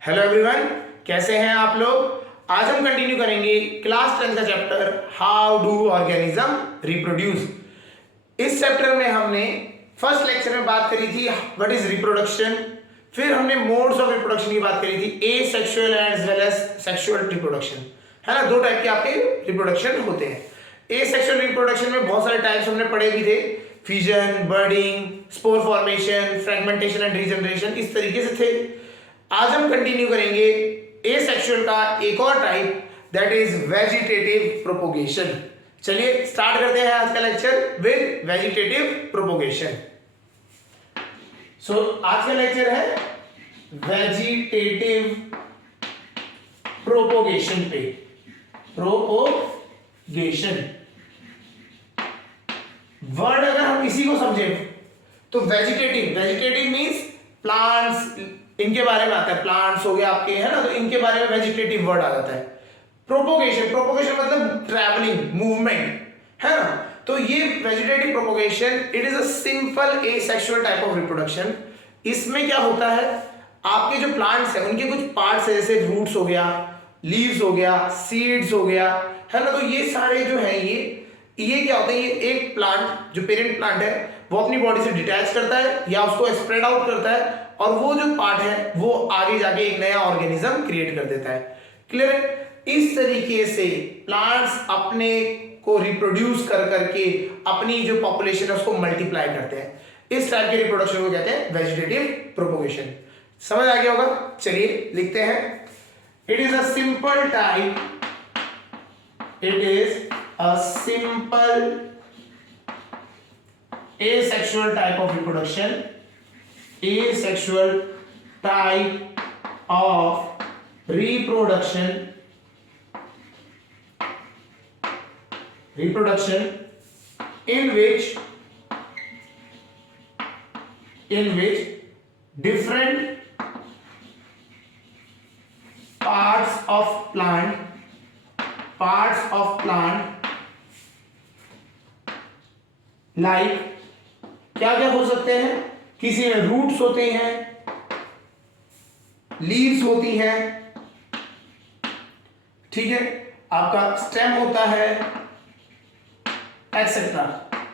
Hello everyone, कैसे हैं आप लोग। आज हम कंटिन्यू करेंगे क्लास 10 का chapter how do organism reproduce. इस चैप्टर में हमने फर्स्ट लेक्चर में बात करी थी व्हाट इज रिप्रोडक्शन, फिर हमने मोड्स ऑफ रिप्रोडक्शन की बात करी थी, asexual as well as sexual reproduction, है ना। दो टाइप के आपके रिप्रोडक्शन होते हैं। ए सेक्सुअल रिप्रोडक्शन में बहुत सारे टाइप्स हमने पढ़े भी थे, fission, budding, spore formation, fragmentation and regeneration, इस तरीके से थे। आज हम कंटिन्यू करेंगे एसेक्सुअल का एक और type, that is vegetative propagation. चलिए स्टार्ट करते हैं आज का लेक्चर विद वेजिटेटिव प्रोपोगेशन। सो आज का लेक्चर है वेजिटेटिव प्रोपोगेशन पे। प्रोपोगेशन वर्ड अगर हम इसी को समझे तो वेजिटेटिव मींस प्लांट्स, इनके बारे में आता है। प्लांट्स हो गए आपके, है ना, तो इनके बारे में वेजिटेटिव वर्ड आ जाता है। प्रोपोगेशन मतलब ट्रैवलिंग, मूवमेंट, है ना। तो ये vegetative propagation it is a simple asexual type of reproduction. इसमें क्या होता है, आपके जो प्लांट्स हैं उनके कुछ पार्ट्स है, जैसे रूट्स हो गया, लीव्स हो गया, सीड्स हो गया, है ना। तो ये सारे जो है ये क्या होता है, ये एक प्लांट जो पेरेंट प्लांट है वो अपनी बॉडी से डिटैच करता है या उसको स्प्रेड आउट करता है, और वो जो पार्ट है वो आगे जाके एक नया ऑर्गेनिज्म क्रिएट कर देता है। क्लियर है। इस तरीके से प्लांट्स अपने को रिप्रोड्यूस कर करके अपनी जो पॉपुलेशन है उसको मल्टीप्लाई करते हैं। इस टाइप के रिप्रोडक्शन को कहते हैं वेजिटेटिव प्रोपोगेशन। समझ आ गया होगा। चलिए लिखते हैं, it is a simple type, it is a simple asexual type of reproduction, asexual type of reproduction in which different parts of plant like क्या क्या हो सकते हैं, किसी में रूट्स होते हैं, लीव्स होती हैं, ठीक है, आपका स्टेम होता है, एक्सेट्रा,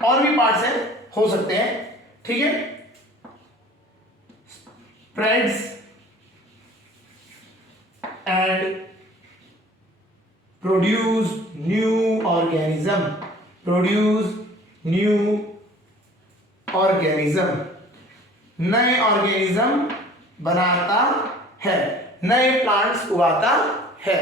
और भी पार्ट्स हैं, हो सकते हैं, ठीक है। Spreads and produce new organism, नए ऑर्गेनिज्म बनाता है, नए प्लांट्स उगाता है।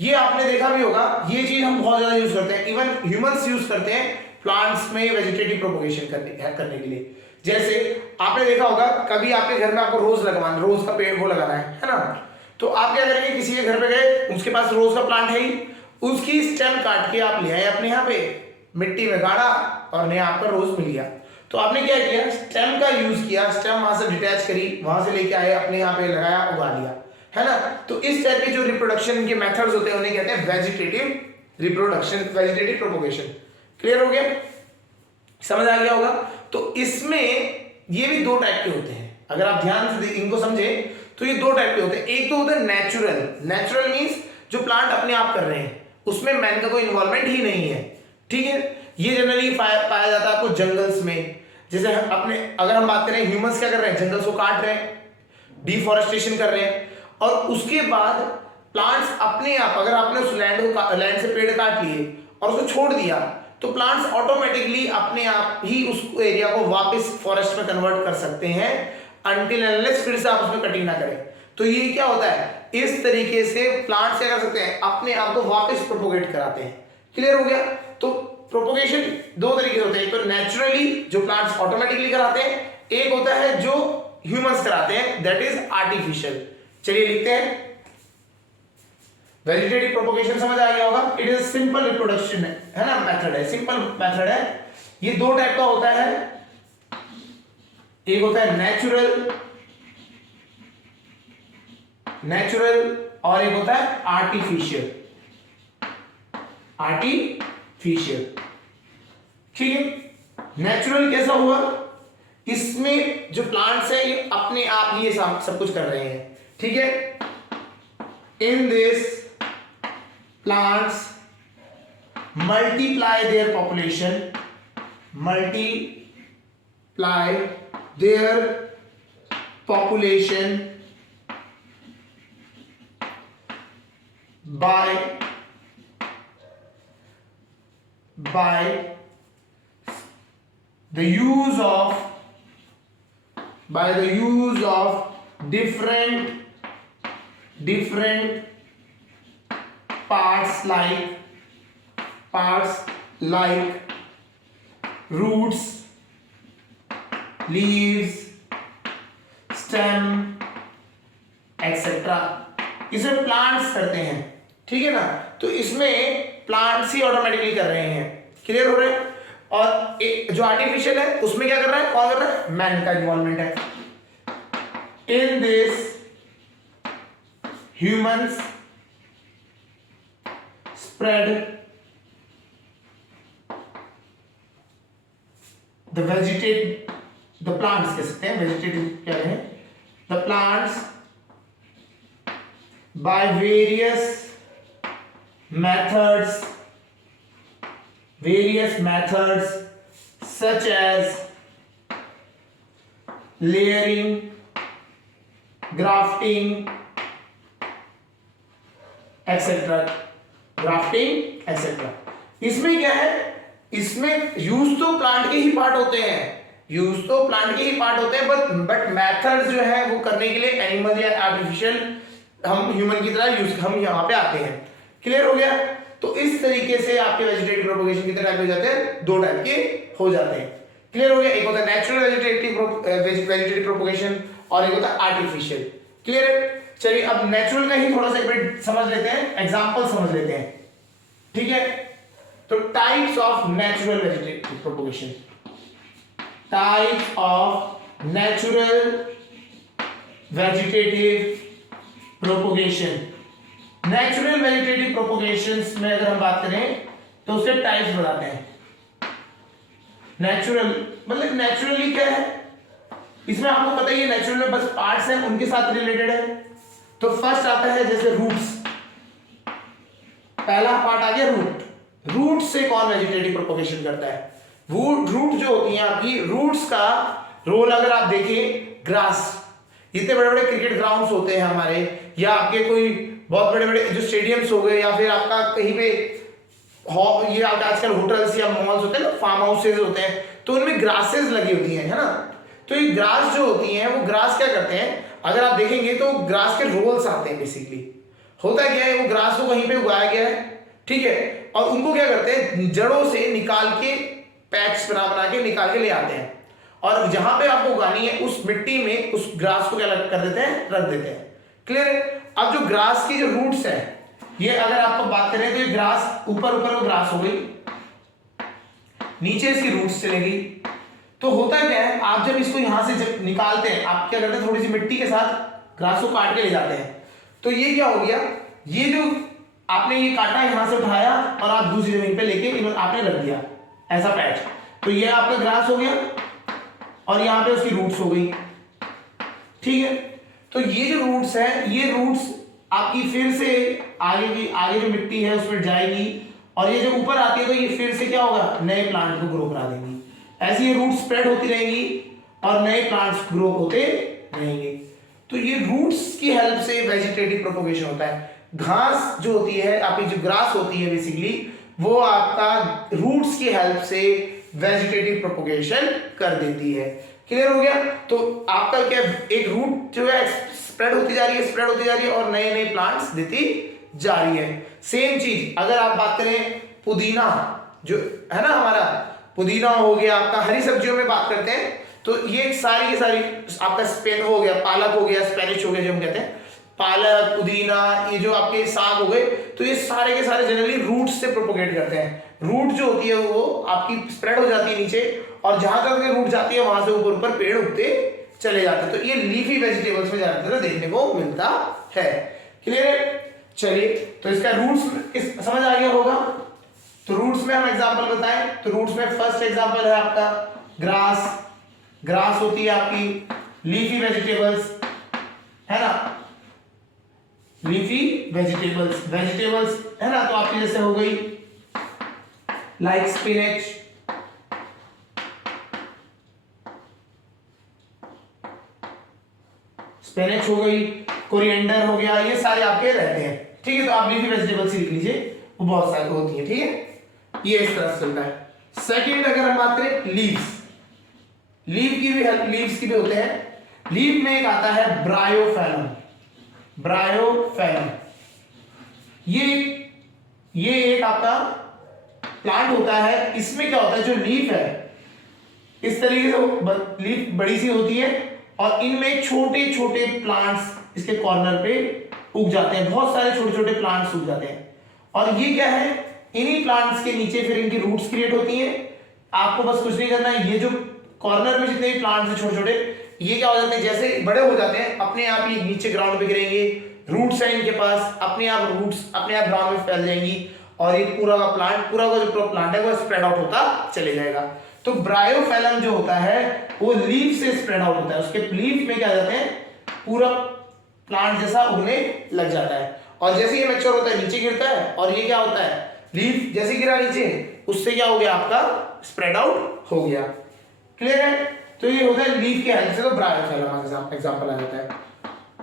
ये आपने देखा भी होगा, ये चीज हम बहुत ज्यादा यूज करते हैं, इवन ह्यूमंस यूज करते हैं प्लांट्स में वेजिटेटिव प्रोपोगेशन करने के लिए। जैसे आपने देखा होगा, कभी आपके घर में आपको रोज लगवाना, रोज का पेड़ वो लगाना है ना, तो आप क्या करेंगे, किसी के घर पे गए, उसके पास रोज का प्लांट है ही, उसकी स्टेम काट के आप ले आए अपने यहाँ पे, मिट्टी में गाड़ा और नया आपका रोज मिल गया। तो आपने क्या किया, स्टेम का यूज किया, स्टेम वहां से डिटैच करी, वहां से लेके आए, अपने यहाँ पे लगाया, उगा लिया, है ना। तो इस टाइप के जो रिप्रोडक्शन के मेथड्स होते हैं उन्हें कहते हैं vegetative reproduction, vegetative propagation. Clear हो गया, समझ आ गया होगा। तो इसमें ये भी दो टाइप के होते हैं, अगर आप ध्यान से इनको समझे तो ये दो टाइप के होते हैं। एक तो होता है नेचुरल मींस जो प्लांट अपने आप कर रहे हैं, उसमें मैन का कोई इन्वॉल्वमेंट ही नहीं है, ठीक है। ये जनरली पाया जाता है आपको जंगल्स में। जैसे अपने अगर हम बात करें, ह्यूमंस क्या कर रहे हैं, जंगल्स को काट रहे हैं, डिफॉरेस्टेशन कर रहे हैं, और उसके बाद प्लांट्स अपने आप, अगर आपने उस लैंड से पेड़ काट लिए और उसको छोड़ दिया, तो प्लांट्स ऑटोमेटिकली अपने आप ही उस एरिया को वापस फॉरेस्ट में कन्वर्ट कर सकते हैं, अनटिल अनलेस फिर से आप उसमें कटिंग ना करें। तो ये क्या होता है, इस तरीके से प्लांट्स क्या कर सकते हैं, अपने आप को वापस प्रोपोगेट कराते हैं। क्लियर हो गया। तो प्रोपोगेशन दो तरीके से होते हैं, एक तो नेचुरली जो प्लांट्स ऑटोमेटिकली कराते हैं, एक होता है जो ह्यूमंस कराते हैं, दैट इज आर्टिफिशियल। चलिए लिखते हैं, वेजिटेटिव प्रोपोगेशन समझ आ गया होगा। इट इज सिंपल रिप्रोडक्शन, है ना, मेथड है, सिंपल मेथड है। ये दो टाइप का होता है, एक होता है नेचुरल और एक होता है आर्टिफिशियल। ठीक है। नेचुरल कैसा हुआ, इसमें जो प्लांट्स है ये अपने आप ही सब कुछ कर रहे हैं, ठीक है। In this, plants multiply their population, multiply their population by the use of different parts like roots, leaves, stem, etc. इसे प्लांट्स करते हैं, ठीक है ना। तो इसमें प्लांट्स ही ऑटोमेटिकली कर रहे हैं, क्लियर हो रहे हैं। और जो आर्टिफिशियल है उसमें क्या कर रहा है, कौन कर रहा है, मैन का इन्वॉल्वमेंट है। In this humans spread the plants कह सकते हैं, वेजिटेटिव क्या है, the plants by various methods such as layering, grafting, etc. इसमें क्या है, इसमें यूज तो प्लांट के ही पार्ट होते हैं, बट मेथड्स जो है वो करने के लिए एनिमल या आर्टिफिशियल हम ह्यूमन की तरह हम यहाँ पे आते हैं, क्लियर हो गया। तो इस तरीके से आपके वेजिटेटिव प्रोपगेशन कितने टाइप हो जाते हैं, 2 टाइप के हो जाते हैं, क्लियर हो गया। एक होता है नेचुरल वेजिटेटिव प्रोपगेशन और एक होता है आर्टिफिशियल, क्लियर है। चलिए अब नेचुरल का ही थोड़ा सा एक मिनट समझ लेते हैं, एग्जांपल समझ लेते हैं, ठीक है। तो types of natural vegetative propagation, types of natural vegetative propagation. Natural vegetative propagations में अगर हम बात करें तो उसके टाइप्स बताते हैं। नेचुरल मतलब नेचुरली क्या है, इसमें आपको पता ही है नेचुरल में बस पार्ट्स हैं उनके साथ रिलेटेड है। तो फर्स्ट आता है जैसे रूट्स, पहला पार्ट आ गया रूट से कौन वेजिटेटिव प्रोपगेशन करता है, रूट जो होती है आपकी, रूट्स का रोल अगर आप देखें, ग्रास, इतने बड़े बड़े क्रिकेट ग्राउंड्स होते हैं हमारे, या आपके कोई बहुत बड़े बड़े जो स्टेडियम्स हो गए, या फिर आपका कहीं पे ये आपके आजकल होटल्स या मॉल्स होते हैं ना, फार्म हाउसेज होते हैं, तो उनमें ग्रासेस लगी होती हैं, है ना। तो ये ग्रास जो होती हैं वो ग्रास क्या करते हैं, अगर आप देखेंगे तो ग्रास के रोल्स आते हैं। बेसिकली होता क्या है, वो ग्रास को कहीं पे उगाया गया है, ठीक है, और उनको क्या करते हैं, जड़ों से निकाल के पैच बना के निकाल के ले आते हैं, और जहां पे आपको उगानी है उस मिट्टी में उस ग्रास को क्या कर देते हैं, रख देते हैं, क्लियर है। अब जो ग्रास की जो रूट्स है, ये अगर आपको बात करें तो ये ग्रास ऊपर वो ग्रास हो गई, नीचे इसकी रूट्स चलेगी। तो होता क्या है, आप जब इसको यहां से जब निकालते हैं, आप क्या करते हैं, थोड़ी सी मिट्टी के साथ ग्रास को काट के ले जाते हैं। तो ये क्या हो गया, ये जो आपने ये काटा, यहां से उठाया और आप दूसरी जमीन पे लेके आपने रख दिया ऐसा पैच, तो ये आपका ग्रास हो गया और यहाँ पे उसकी रूट्स हो गई, ठीक है। तो ये जो रूट्स है, ये रूट्स आपकी फिर से आगे जो मिट्टी है उसमें जाएगी, और ये जो ऊपर आती है तो ये फिर से क्या होगा, नए प्लांट को ग्रो करा देंगी। ऐसे ये रूट्स स्प्रेड होती रहेंगी और नए प्लांट्स ग्रो होते रहेंगे। तो ये रूट्स की हेल्प से वेजिटेटिव प्रोपगेशन होता है। घास जो होती है आपकी, जो ग्रास होती है बेसिकली, वो आपका रूट्स की हेल्प से वेजिटेटिव प्रोपगेशन कर देती है, क्लियर हो गया। तो आपका क्या, एक रूट जो है स्प्रेड होती जा रही है और नए नए प्लांट्स देती जा रही है। सेम चीज अगर आप बात करें पुदीना जो है ना, हमारा पुदीना हो गया, आपका हरी सब्जियों में बात करते हैं तो ये सारी की सारी आपका स्पेन हो गया, पालक हो गया, स्पेनिश हो गया जो हम कहते हैं, पालक, पुदीना, ये जो आपके साग हो गए, तो ये सारे के सारे जनरली रूट से प्रोपोगेट करते हैं। रूट जो होती है वो आपकी स्प्रेड हो जाती है नीचे, और जहां तक रूट जाती है वहां से ऊपर ऊपर पेड़ उगते चले जाते हैं। तो ये लीफी वेजिटेबल्स में ज्यादातर देखने को मिलता है, क्लियर है। चलिए, तो इसका रूट्स समझ आ गया होगा। तो रूट्स में हम एग्जांपल बताएं, तो रूट्स में फर्स्ट एग्जांपल है आपका ग्रास होती है आपकी लीफी वेजिटेबल्स, है ना, लीफी वेजिटेबल्स, वेजिटेबल्स है ना, तो आपकी जैसे हो गई लाइक स्पिनच, स्पिनच हो गई, कोरिएंडर हो गया, ये सारे आपके रहते हैं। ठीक है, तो आप लीफी वेजिटेबल्स लिख लीजिए, वो बहुत सारी होती है। ठीक है, ये इस तरह से चलता है। सेकंड अगर हम बात करें लीव्स, लीव्स की भी होते हैं। लीव में एक आता है ब्रायोफैलम, ब्रायोफैलम ये एक आपका प्लांट होता है। इसमें क्या होता है, जो लीफ है इस तरीके से लीफ बड़ी सी होती है और इनमें छोटे छोटे प्लांट्स इसके कॉर्नर पे उग जाते हैं, बहुत सारे छोटे छोटे प्लांट्स उग जाते हैं। और ये क्या है, इन्हीं प्लांट्स के नीचे फिर इनकी रूट्स क्रिएट होती हैं। आपको बस कुछ नहीं करना है, ये जो कॉर्नर में जितने भी प्लांट्स हैं छोटे छोटे, ये क्या हो जाते हैं, जैसे बड़े हो जाते हैं अपने आप ही नीचे ग्राउंड पे गिरेंगे, रूट्स हैं इनके पास, अपने आप रूट्स अपने आप ग्राउंड में फैल जाएंगी और ये पूरा का प्लांट, पूरा का जो प्लांट है वो स्प्रेड आउट होता चले जाएगा। तो ब्रायोफैलम जो होता है वो लीफ से स्प्रेड आउट होता है, उसके लीफ में क्या जाते हैं, पूरा प्लांट जैसा उगने लग जाता है। और जैसे ये मैच्योर होता है नीचे गिरता है, और ये क्या होता है, लीफ जैसे गिरा नीचे, उससे क्या हो गया, आपका स्प्रेड आउट हो गया। क्लियर है, तो ये होता है लीफ के हेल्प से, तो ब्रायोफैलम एग्जांपल आ जाता है।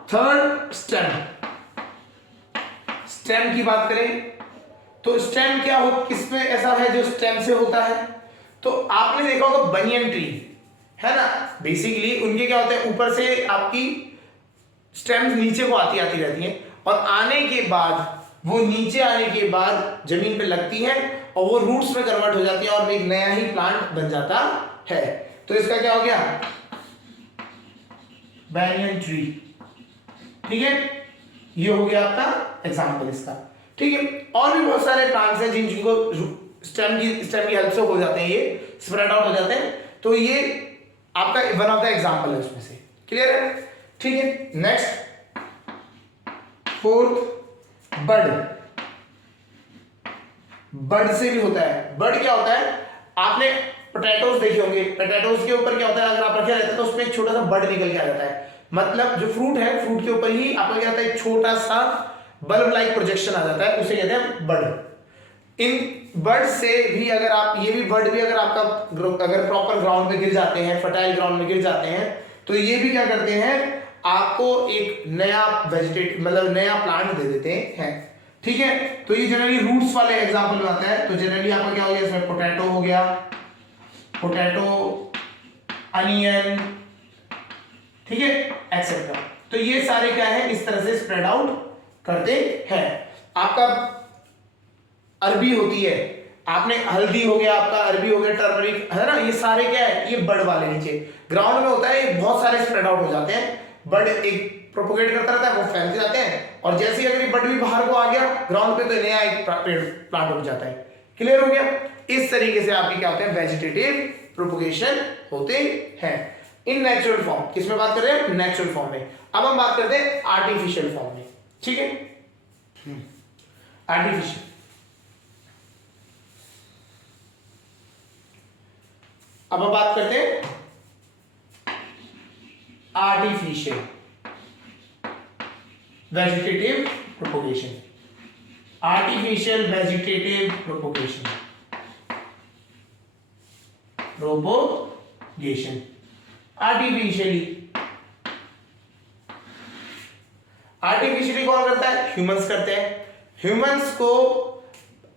थर्ड स्टेम, स्टेम की बात करें तो स्टेम क्या हो, किसमें ऐसा है जो स्टेम से होता है, तो आपने देखा होगा बनियन ट्री है ना, बेसिकली उनके क्या होते हैं, ऊपर से आपकी स्टेम्स नीचे को आती रहती हैं और आने के बाद वो नीचे आने के बाद जमीन पे लगती है और वो रूट्स में कन्वर्ट हो जाती है और एक नया ही प्लांट बन जाता है। तो इसका क्या हो गया, बनियन ट्री। ठीक है, ये हो गया आपका एग्जांपल इसका। ठीक है, और भी बहुत सारे प्लांट्स हैं जिनको स्टेम की हेल्प से हो जाते हैं, ये स्प्रेड आउट हो जाते हैं। तो ये आपका वन ऑफ द एग्जांपल है उसमें से। क्लियर है, ठीक है। नेक्स्ट फोर्थ बड, बड से भी होता है। बड क्या होता है, आपने पोटैटोज देखे होंगे, पोटैटोज के ऊपर क्या होता है, अगर आप रखे रहते हैं तो उसमें एक छोटा सा बड निकल के आ जाता है, मतलब जो फ्रूट है, फ्रूट के ऊपर ही आपका क्या होता है, एक छोटा सा बल्ब लाइक प्रोजेक्शन आ जाता है, उसे कहते हैं बड। इन बर्ड से भी अगर आप, ये भी बर्ड भी अगर आपका अगर प्रॉपर ग्राउंड में गिर जाते हैं, फर्टाइल ग्राउंड में गिर जाते हैं, तो ये भी क्या करते हैं, आपको एक नया मतलब नया प्लांट दे देते हैं। ठीक है, तो ये जनरली रूट्स वाले एग्जांपल में आता है। तो जनरली आपका क्या हो गया, इसमें पोटैटो हो गया, पोटैटो, अनियन, ठीक है, एक्सेट्रा। तो ये सारे क्या है, इस तरह से स्प्रेड आउट करते हैं। आपका अरबी होती है, आपने हल्दी हो गया, आपका अरबी हो गया, टर्मरिक है ना, ये सारे क्या है, ये बर्ड वाले नीचे ग्राउंड में होता है, ये बहुत सारे स्प्रेड आउट हो जाते हैं। बर्ड एक प्रोपोगेट करता रहता है, वो फैलते जाते हैं, और जैसे ही अगर ये बर्ड भी बाहर को आ गया ग्राउंड पे, तो नया एक प्लांट उग जाता है। क्लियर हो गया, इस तरीके से आपके क्या होते हैं, वेजिटेटिव प्रोपोगेशन होते हैं इन नेचुरल फॉर्म। किसमें बात कर रहे हैं, नेचुरल फॉर्म में। अब हम बात करते हैं आर्टिफिशियल फॉर्म में। ठीक है, आर्टिफिशियल, अब हम बात करते हैं artificial vegetative propagation. Artificial vegetative propagation, artificially कौन करता है, ह्यूमंस करते हैं। ह्यूमंस को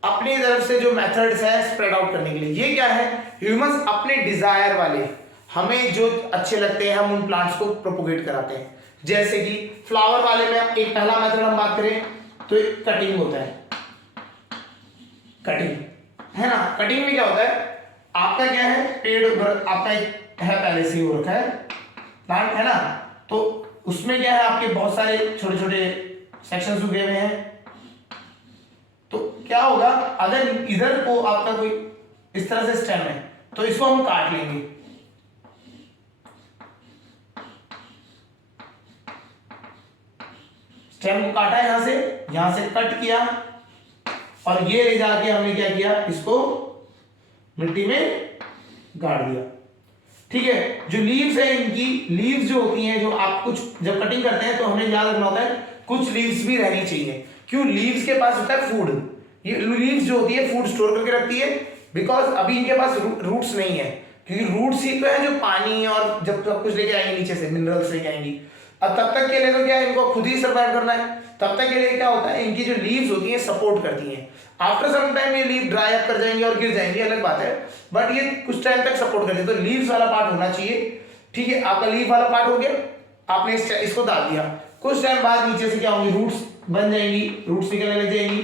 अपनी तरफ से जो मेथड्स है स्प्रेड आउट करने के लिए, ये क्या है, ह्यूमंस अपने डिजायर वाले, हमें जो अच्छे लगते हैं हम उन प्लांट्स को प्रोपोगेट कराते हैं। जैसे कि फ्लावर वाले में एक पहला मेथड हम बात करें तो एक कटिंग होता है, कटिंग है ना। कटिंग में क्या होता है, आपका क्या है, पेड़ आपका एक है पहले से ही हो रखा है प्लांट है ना, तो उसमें क्या है, आपके बहुत सारे छोटे छोटे सेक्शंस उगे हुए हैं। तो क्या होगा, अगर इधर को आपका कोई इस तरह से स्टेम है तो इसको हम काट लेंगे, स्टेम को काटा यहां से कट किया, और ये ले जाके हमने क्या किया, इसको मिट्टी में गाड़ दिया। ठीक है। जो लीव्स है इनकी, लीव्स जो होती हैं, जो आप कुछ जब कटिंग करते हैं तो हमें याद रखना होता है कुछ लीव्स भी रहनी चाहिए। क्यों? लीव्स के पास होता है फूड, ये लीव्स जो होती है फूड स्टोर करके रखती है, बिकॉज अभी इनके पास रूट्स नहीं है, क्योंकि रूट्स ही तो है जो पानी और जब सब कुछ लेके आएंगे नीचे से, मिनरल्स लेके आएंगी। अब तब तक के लिए तो क्या है, इनको खुद ही सर्वाइव करना है। तब तक के लिए क्या होता है, इनकी जो लीव्स होती हैं सपोर्ट करती हैं। आफ्टर सम टाइम ये लीव ड्राई अप कर जाएंगे और गिर जाएंगे, अलग बात है, बट ये कुछ टाइम तक सपोर्ट करती है। तो लीव्स वाला पार्ट होना चाहिए। ठीक है, आपका लीव वाला पार्ट हो गया, आपने इसको डाल दिया। कुछ टाइम बाद नीचे से क्या होंगी, रूट्स बन जाएंगी, रूट्स निकलने लग जाएंगी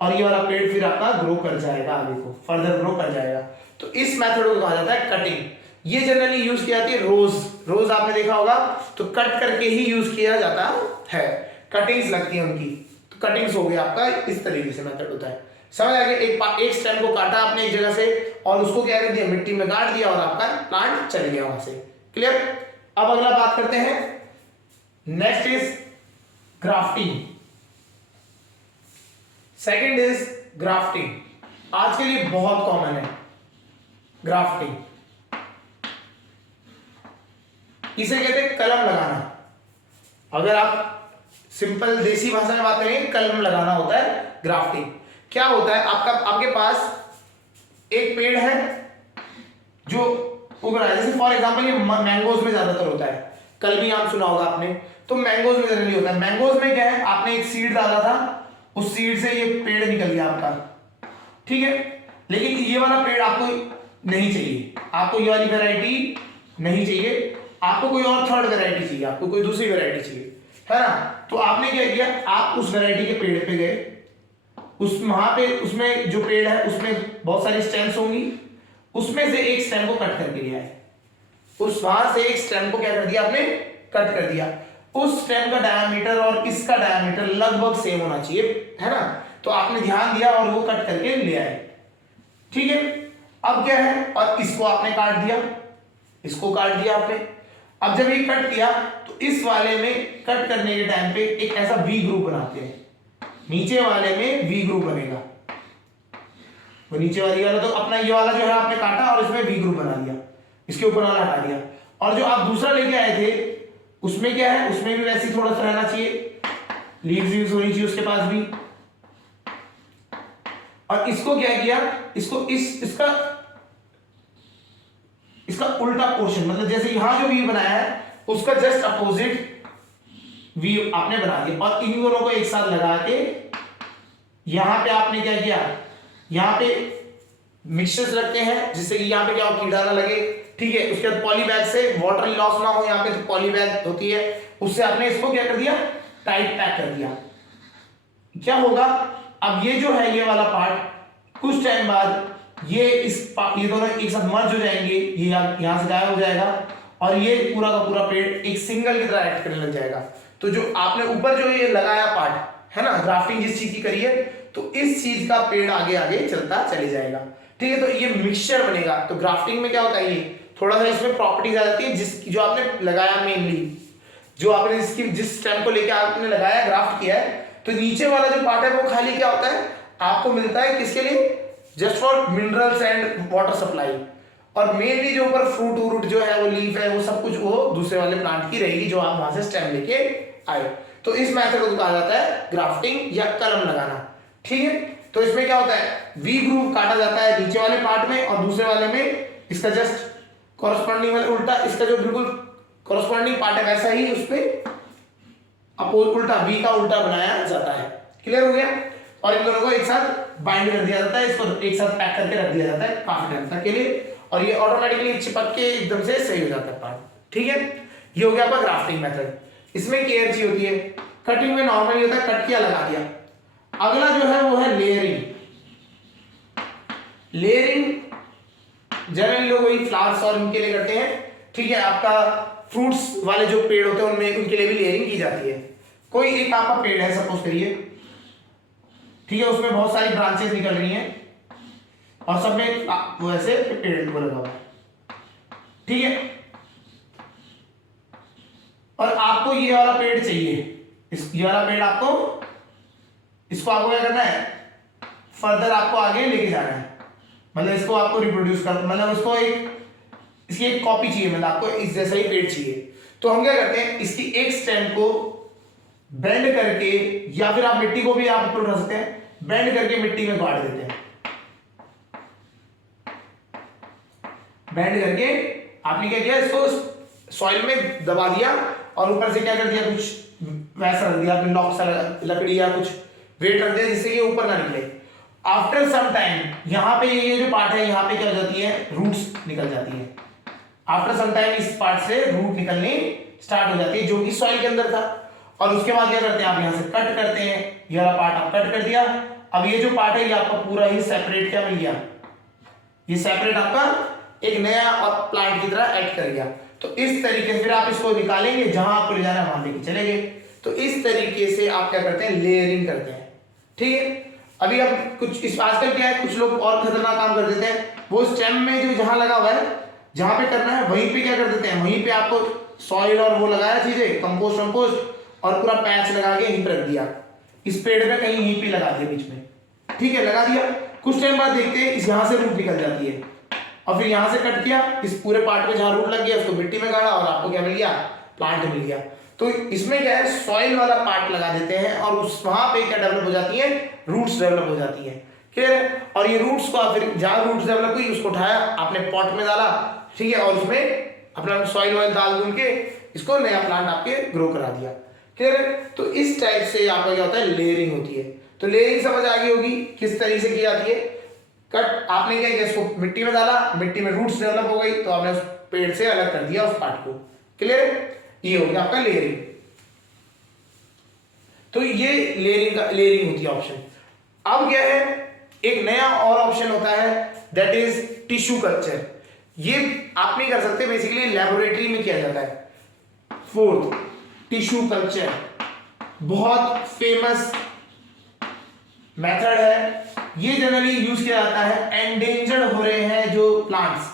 और ये वाला पेड़ फिर आपका ग्रो कर जाएगा, आगे को फर्दर ग्रो कर जाएगा। तो इस मेथड को कहा जाता है कटिंग। ये जनरली यूज की जाती है रोज आपने देखा होगा, तो कट करके ही यूज किया जाता है, कटिंग्स लगती है उनकी। तो कटिंग्स हो गया आपका, इस तरीके से मेथड होता है। समझ आ गया? एक स्टेम को काटा आपने एक जगह से और उसको क्या कर दिया, मिट्टी में गाड़ दिया और आपका प्लांट चल गया वहां से। क्लियर? अब अगला बात करते हैं, next is grafting. Second is grafting, आज के लिए बहुत कॉमन है ग्राफ्टिंग। इसे कहते हैं कलम लगाना। अगर आप सिंपल देसी भाषा में बात करें, कलम लगाना होता है ग्राफ्टिंग। क्या होता है, आपके पास एक पेड़ है जो उग रहा है, जैसे फॉर एग्जांपल ये मैंगोज में ज्यादातर होता है, कल भी आप सुना होगा आपने, तो मैंगोज में जनरली होता है। मैंगोज में क्या है, आपने एक सीड डाला था, उस सीड से ये पेड़ निकल गया आपका, ठीक है। लेकिन ये वाला पेड़ आपको नहीं चाहिए, आपको ये वाली वैरायटी नहीं चाहिए, आपको कोई और थर्ड वैरायटी चाहिए, आपको कोई दूसरी वैरायटी चाहिए, है ना। तो आपने क्या किया, आप उस वैरायटी के पेड़ पे गए, वहां पे उसमें जो पेड़ है उसमें बहुत सारी स्टेम्स होंगी, उसमें से एक स्टेम को कट करके लिया है, वहां से एक स्टेम को क्या कर दिया आपने, कट कर दिया। उस स्टेम का डायमीटर और इसका डायमीटर लगभग सेम होना चाहिए, है ना। तो आपने ध्यान दिया और वो कट करके ले आए, ठीक है। अब क्या है, और इसको आपने काट दिया, इसको काट दिया आपने। अब जब ये कट किया तो इस वाले में कट करने के टाइम पे एक ऐसा वी ग्रुप बनाते हैं, नीचे वाले में वी ग्रुप बनेगा। वो नीचे वाली तो अपना ये वाला जो है आपने काटा और इसमें वी ग्रुप बना दिया, इसके ऊपर वाला हटा दिया। और जो आप दूसरा लेके आए थे उसमें क्या है, उसमें भी वैसे थोड़ा सा रहना चाहिए, लीव्स यूज होनी चाहिए उसके पास भी। और इसको क्या किया, इसको इसका उल्टा पोर्शन, मतलब जैसे यहां जो वी बनाया है उसका जस्ट अपोजिट वी आपने बना दिया। और इन दोनों को एक साथ लगा के यहां पे आपने क्या किया, यहां पे मिक्सचर्स रखते हैं जिससे कि यहां पे क्या हो, कीड़ा ना लगे, ठीक है। उसके बाद पॉली बैग से वाटर लॉस ना हो, यहाँ पे तो पॉली बैग होती है, उससे आपने इसको क्या कर दिया, टाइट पैक कर दिया। क्या होगा, अब ये जो है ये वाला पार्ट कुछ टाइम बाद ये दोनों एक साथ मर्ज हो जाएंगे, ये यहां से गायब हो जाएगा और ये पूरा का पूरा पेड़ एक सिंगल की तरह एक्ट करने लग जाएगा। तो जो आपने ऊपर जो ये लगाया पार्ट है ना, ग्राफ्टिंग जिस चीज की करी है, तो इस चीज का पेड़ आगे आगे चलता चले जाएगा, ठीक है। तो ये मिक्सचर बनेगा। तो ग्राफ्टिंग में क्या होता है, ये थोड़ा सा इसमें प्रॉपर्टीज आ जाती है, जो आपने लगाया मेनली, जो आपने जिस स्टेम को लेके आपने लगाया, ग्राफ्ट किया है, तो नीचे वाला जो पार्ट है वो खाली क्या होता है, आपको मिलता है किसके लिए, just for minerals and water supply. और मेनली जो ऊपर फ्रूट व्रूट जो है, वो लीफ है, वो सब कुछ वो दूसरे वाले प्लांट की रहेगी जो आप वहां से स्टेम लेके आए। तो इस मेथड को कहा जाता है ग्राफ्टिंग या कलम लगाना, ठीक है। तो इसमें क्या होता है, वी ग्रूव काटा जाता है नीचे वाले पार्ट में और दूसरे वाले में इसका जस्ट कॉरस्पॉन्डिंग वाले उल्टा, इसका जो बिल्कुल कॉरस्पॉन्डिंग पार्ट है वैसा ही उस पर उल्टा वी का उल्टा बनाया जाता है। क्लियर हो गया। और इन दोनों को एक साथ बाइंड कर दिया जाता है, इसको एक साथ पैक करके रख दिया जाता है काफी टाइम तक के लिए, और ये ऑटोमेटिकली चिपक के एकदम से सही हो जाता है पार्ट, ठीक है। ये हो गया आपका ग्राफ्टिंग मेथड। इसमें केयर चाहिए होती है। कटिंग में नॉर्मली होता है कट किया लगा दिया। अगला जो है वो है लेयरिंग। लेयरिंग जनरली लोग वही फ्लावर्स और उनके लिए करते हैं, ठीक है। आपका फ्रूट्स वाले जो पेड़ होते हैं उनमें उनके लिए भी लेयरिंग की जाती है। कोई एक आपका पेड़ है सपोज करिए, ठीक है, उसमें बहुत सारी ब्रांचेस निकल रही हैं और सब में वैसे पेड़ को लगा हुआ है, ठीक है। और आपको ये वाला पेड़ चाहिए, ये वाला पेड़ आपको, इसको आपको क्या करना है, फर्दर आपको आगे लेके जाना है, मतलब इसको आपको रिप्रोड्यूस कर, मतलब इसको इसकी एक कॉपी चाहिए, मतलब आपको इस जैसा ही पेड़ चाहिए। तो हम क्या करते हैं, इसकी एक स्टेम को बेंड करके, या फिर आप मिट्टी को भी आप ऊपर उठा सकते हैं, बेंड करके मिट्टी में गाड़ देते हैं। बेंड करके आपने क्या किया, इसको सॉइल में दबा दिया और ऊपर से क्या कर दिया, कुछ वैसा रख दिया आपने, लॉक सा लकड़ी या कुछ वेट रख दिया जिससे ये ऊपर ना निकले। आफ्टर सम टाइम यहाँ पे ये जो पार्ट है, यहाँ पे क्या हो जाती है, रूट्स निकल जाती है। आफ्टर सम टाइम इस पार्ट से रूट निकलनी स्टार्ट हो जाती है, जो कि सॉइल के अंदर था। और उसके बाद क्या करते हैं, आप यहाँ से कट करते हैं, ये वाला पार्ट आप कट कर दिया। अब ये जो पार्ट है ये आपका पूरा ही सेपरेट क्या मिल गया, ये सेपरेट आपका एक नया और प्लांट की तरह ऐड कर गया। तो इस तरीके से फिर आप इसको निकालेंगे, जहां आपको ले जाना है वहां लेके चलेंगे। तो इस तरीके से आप क्या करते हैं, लेयरिंग करते हैं। ठीक है, अभी अब कुछ इस आजकल क्या है, कुछ लोग और खतरनाक काम कर देते हैं, वो स्टेम में जो जहां लगा हुआ है, जहां पे करना है वहीं पे क्या कर देते हैं, वहीं पे आपको सॉइल और वो लगाया चीजें, कंपोस्ट और पूरा पैच लगा के यहीं पर रख दिया, इस पेड़ में कहीं यहीं पे लगा दिया बीच में। ठीक है, लगा दिया। कुछ टाइम बाद देखते हैं इस यहां से रूट निकल जाती है, और फिर यहां से कट किया, इस पूरे पार्ट में जहां रूट लग गया उसको मिट्टी में गाड़ा और आपको क्या मिल गया, प्लांट मिल गया। तो इसमें क्या है, सॉइल वाला पार्ट लगा देते हैं और उस वहां पे क्या डेवलप हो जाती है, रूट्स डेवलप हो जाती है। क्लियर है। और ये रूट्स को फिर जहां रूट्स डेवलप हुई उसको उठाया, आपने पॉट में डाला, ठीक है, और उसमें अपना सॉइल ऑयल डाल दूं के इसको नया प्लांट आपके ग्रो करा दिया। क्लियर है। तो इस टाइप से आपका क्या होता है, लेयरिंग होती है। तो लेयरिंग समझ आ गई होगी किस तरीके से की जाती है। कट आपने क्या किया, इसको मिट्टी में डाला, मिट्टी में रूट्स डेवलप हो गई, तो आपने उस पेड़ से अलग कर दिया उस पार्ट को। क्लियर है, ये हो गया आपका लेयरिंग। तो ये लेयरिंग होती है ऑप्शन। अब क्या है, एक नया और ऑप्शन होता है, दैट इज टिश्यू कल्चर। ये आप नहीं कर सकते, बेसिकली लेबोरेटरी में किया जाता है। फोर्थ, टिश्यू कल्चर बहुत फेमस मेथड है। ये जनरली यूज किया जाता है, एंडेंजर्ड हो रहे हैं जो प्लांट्स,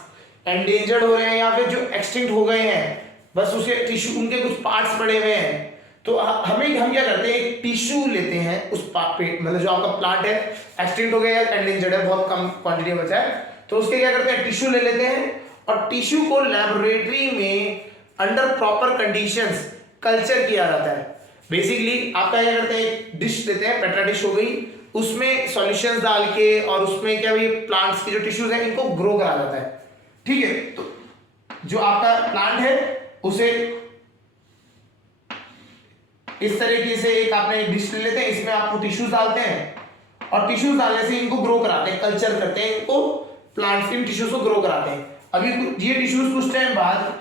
एंडेंजर्ड हो रहे हैं या फिर जो एक्सटिंक्ट हो गए हैं, बस उसके टिश्यू, उनके कुछ पार्ट्स पड़े हुए हैं। तो हम क्या करते हैं, एक टिश्यू लेते हैं उस पार्ट पे, मतलब जो आपका प्लांट है एक्सटिंक्ट हो गया है, एंडेंजर्ड है, बहुत कम क्वांटिटी में बचा है, तो उसके क्या करते हैं, टिश्यू ले लेते हैं और टिश्यू को लेबोरेटरी में अंडर प्रॉपर कंडीशंस कल्चर किया जाता है। बेसिकली आपका क्या करते हैं, एक डिश लेते हैं, पेट्रा डिश हो गई, उसमें सॉल्यूशंस डाल के और उसमें क्या भी प्लांट्स के जो टिश्यूज हैं इनको ग्रो करा जाता है। ठीक है, तो जो आपका प्लांट है उसे इस तरीके से एक आपने डिश ले लेते हैं, इसमें आपको टिश्यूज डालते हैं और टिश्यूज डालने से इनको ग्रो कराते हैं, कल्चर करते हैं, इनको प्लांट्स के टिश्यूज को ग्रो कराते हैं। अभी ये टिश्यूज कुछ टाइम बाद,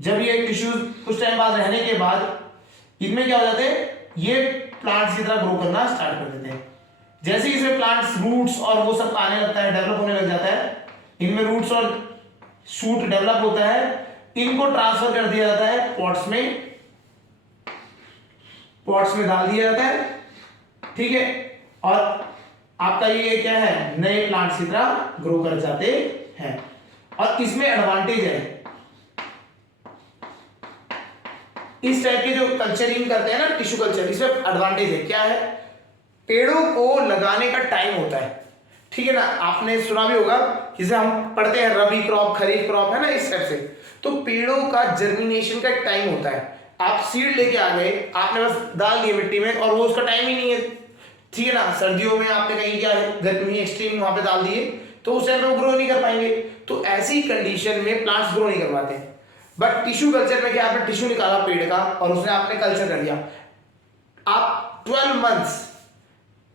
जब ये टिश्यूज कुछ टाइम बाद रहने के बाद इनमें क्या हो जाते हैं, ये प्लांट्स की तरह ग्रो करना स्टार्ट कर देते हैं। जैसे ही इसमें प्लांट्स, रूट्स और वो सब आने लगता है, डेवलप होने लग जाता है, इनमें रूट्स और शूट डेवलप होता है, इनको ट्रांसफर कर दिया जाता है पॉट्स में डाल दिया जाता है। ठीक है, और आपका ये क्या है, नए प्लांट्स की तरह ग्रो कर जाते हैं। और इसमें एडवांटेज है, इस टाइप के जो कल्चरिंग करते हैं ना, टिश्यू कल्चर, इसमें एडवांटेज है, क्या है, पेड़ों को लगाने का टाइम होता है। ठीक है ना, आपने सुना भी होगा, जिसे हम पढ़ते हैं रबी क्रॉप, खरीफ क्रॉप, है ना, इस टाइप से। तो पेड़ों का जर्मिनेशन का एक टाइम होता है। आप सीड लेके आ गए, आपने बस डाल दिए मिट्टी में और वो उसका टाइम ही नहीं है। ठीक है ना, सर्दियों में आपने कहीं क्या है, गर्मी एक्सट्रीम वहां पे डाल दिए, तो उस टाइम पे वो ग्रो नहीं कर पाएंगे। तो ऐसी कंडीशन में प्लांट्स ग्रो नहीं कर पाते। बट टिश्यू कल्चर में क्या, आपने टिश्यू निकाला पेड़ का और उसने आपने कल्चर कर दिया, आप 12 मंथ्स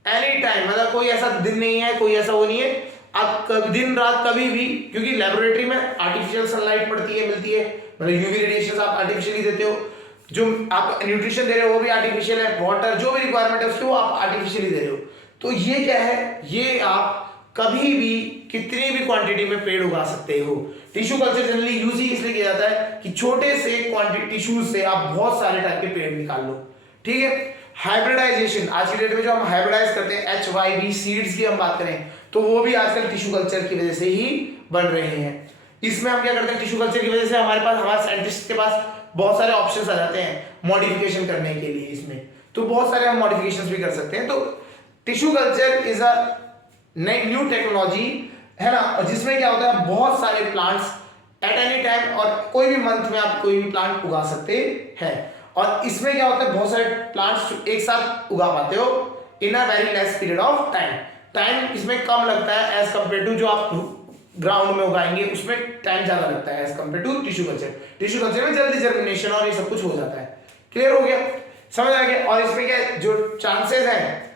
एनी टाइम, मतलब कोई ऐसा दिन नहीं है, कोई ऐसा वो नहीं है, आप दिन रात कभी भी, क्योंकि लेबोरेटरी में आर्टिफिशियल सनलाइट पड़ती है, मिलती है, मतलब यूवी रेडिएशन आप आर्टिफिशियली देते हो, जो आप न्यूट्रिशन दे रहे हो वो भी आर्टिफिशियल है, वाटर जो भी रिक्वायरमेंट है उसकी वो आप आर्टिफिशियली दे रहे हो। तो ये क्या है, ये आप कभी भी कितनी भी क्वांटिटी में पेड़ उगा सकते हो। टिश्यू कल्चर जनरली यूज ही इसलिए किया जाता है कि छोटे से क्वांटिटी टिश्यूज से आप बहुत सारे टाइप के पेड़ निकाल लो। ठीक है, हाइब्रिडाइजेशन, आज की डेट में जो हम हाइब्रिडाइज करते हैं, HYV सीड्स की हम बात करें, तो वो भी आजकल टिश्यू कल्चर की वजह से ही बन रहे हैं। इसमें हम क्या करते हैं, टिश्यू कल्चर की वजह से हमारे साइंटिस्ट के पास बहुत सारे ऑप्शंस आ जाते हैं मॉडिफिकेशन करने के लिए। इसमें तो बहुत सारे हम मॉडिफिकेशंस भी कर सकते हैं। तो tissue culture is a new technology, है ना, जिसमें क्या होता है, बहुत सारे प्लांट्स एट एनी टाइम, और कोई भी मंथ में आप कोई भी प्लांट उगा सकते हैं। और इसमें क्या होता है, बहुत सारे प्लांट्स एक साथ उगा पाते हो in a very less period of time इसमें कम लगता है एज कंपेयर टू जो आप ग्राउंड में उगाएंगे, उसमें टाइम ज्यादा लगता है as compare to tissue culture में जल्दी जर्मिनेशन और ये सब कुछ हो जाता है। क्लियर हो गया, समझ आ गया। और इसमें क्या जो चांसेस हैं,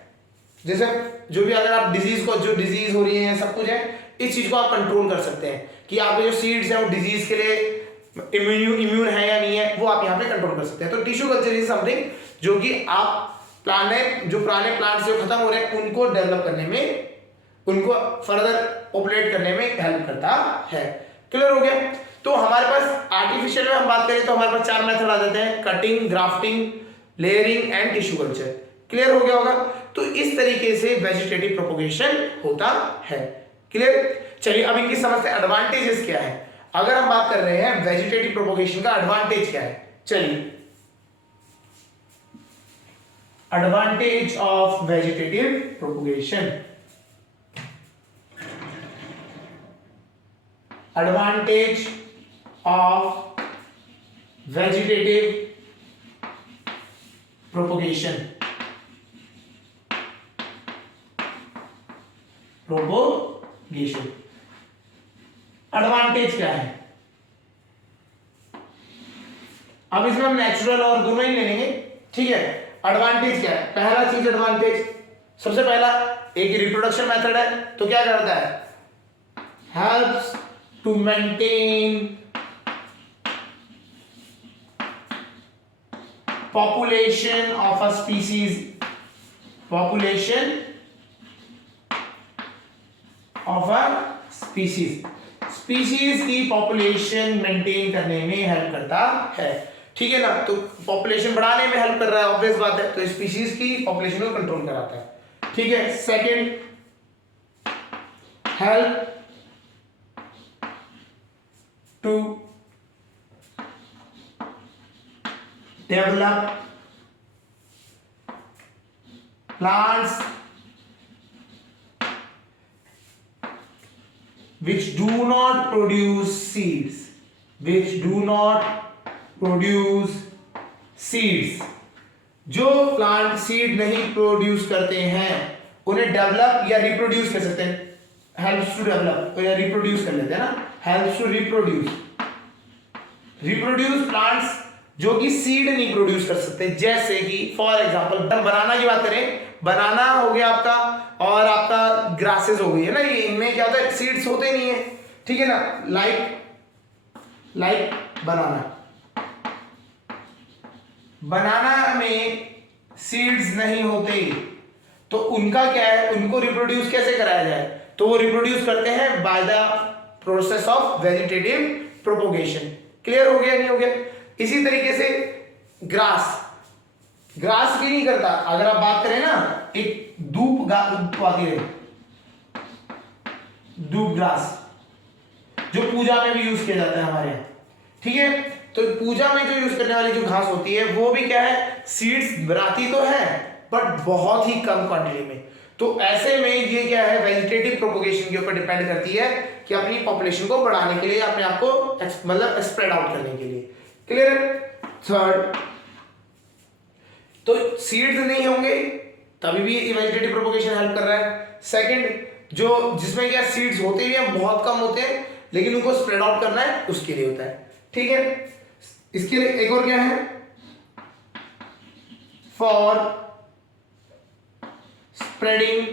जैसे जो भी अगर आप डिजीज को, जो डिजीज हो रही है सब कुछ है, इस चीज को आप कंट्रोल कर सकते हैं कि आपके जो सीड्स हैं वो डिजीज के लिए इम्यून है या नहीं है, वो आप यहाँ पे कंट्रोल कर सकते हैं। तो टिश्यू कल्चर इज समथिंग जो कि आप पुराने प्लांट्स जो खत्म हो रहे हैं उनको डेवलप करने में, उनको फर्दर पॉपुलेट करने में हेल्प करता है। क्लियर हो गया। तो हमारे पास आर्टिफिशियल में हम बात करें तो हमारे पास 4 मेथड आ जाते हैं, cutting, grafting, layering and tissue culture. Clear हो गया होगा। तो इस तरीके से वेजिटेटिव प्रोपोगेशन होता है। क्लियर। चलिए अब इनकी समझते हैं एडवांटेजेस क्या है। अगर हम बात कर रहे हैं वेजिटेटिव प्रोपोगेशन का एडवांटेज क्या है, चलिए advantage of vegetative propagation. Advantage of vegetative propagation. Advantage क्या है। अब इसमें हम नेचुरल और दोनों ही ले लेंगे, ठीक है। एडवांटेज क्या है, पहला चीज एडवांटेज, सबसे पहला एक रिप्रोडक्शन मेथड है, तो क्या करता है, helps to maintain population of a species, population of a species, species की population maintain करने में हेल्प करता है, ठीक है ना। तो population बढ़ाने में हेल्प कर रहा है, ऑब्वियस बात है, तो species की population को कंट्रोल कराता है, ठीक है। Second, help to develop plants which do not produce seeds, which do not produce seeds, जो प्लांट सीड नहीं प्रोड्यूस करते हैं उन्हें डेवलप या रिप्रोड्यूस कर सकते हैं, हेल्प्स टू डेवलप या रिप्रोड्यूस कर लेते हैं ना, हेल्प्स टू रिप्रोड्यूस प्लांट्स जो कि सीड नहीं प्रोड्यूस कर सकते, जैसे कि फॉर एग्जांपल बनाना की बात करें, बनाना हो गया आपका और आपका ग्रासेस हो गई है ना, ये इनमें क्या होता है, सीड्स होते नहीं है, ठीक है ना। लाइक बनाना में सीड्स नहीं होते, तो उनका क्या है, उनको रिप्रोड्यूस कैसे कराया जाए, तो वो रिप्रोड्यूस करते हैं by the process of vegetative propagation. Clear हो गया नहीं हो गया। इसी तरीके से ग्रास भी नहीं करता। अगर आप बात करें ना, एक धूप आती है, धूप ग्रास जो पूजा में भी यूज किया जाता है हमारे यहाँ, ठीक है। तो पूजा में जो यूज करने वाली जो घास होती है वो भी क्या है, सीड्स बनाती तो है बट बहुत ही कम क्वांटिटी में। तो ऐसे में ये क्या है, वेजिटेटिव प्रोपोगेशन के ऊपर डिपेंड करती है कि अपनी पॉपुलेशन को बढ़ाने के लिए, अपने आप को मतलब स्प्रेड आउट करने के लिए। क्लियर। थर्ड, तो सीड्स नहीं होंगे तभी भी वेजिटेटिव प्रोपोगेशन हेल्प कर रहा है। सेकंड, जो जिसमें क्या सीड्स होते भी हैं, बहुत कम होते हैं, लेकिन उनको स्प्रेड आउट करना है, उसके लिए होता है, ठीक है। इसके लिए एक और क्या है, for spreading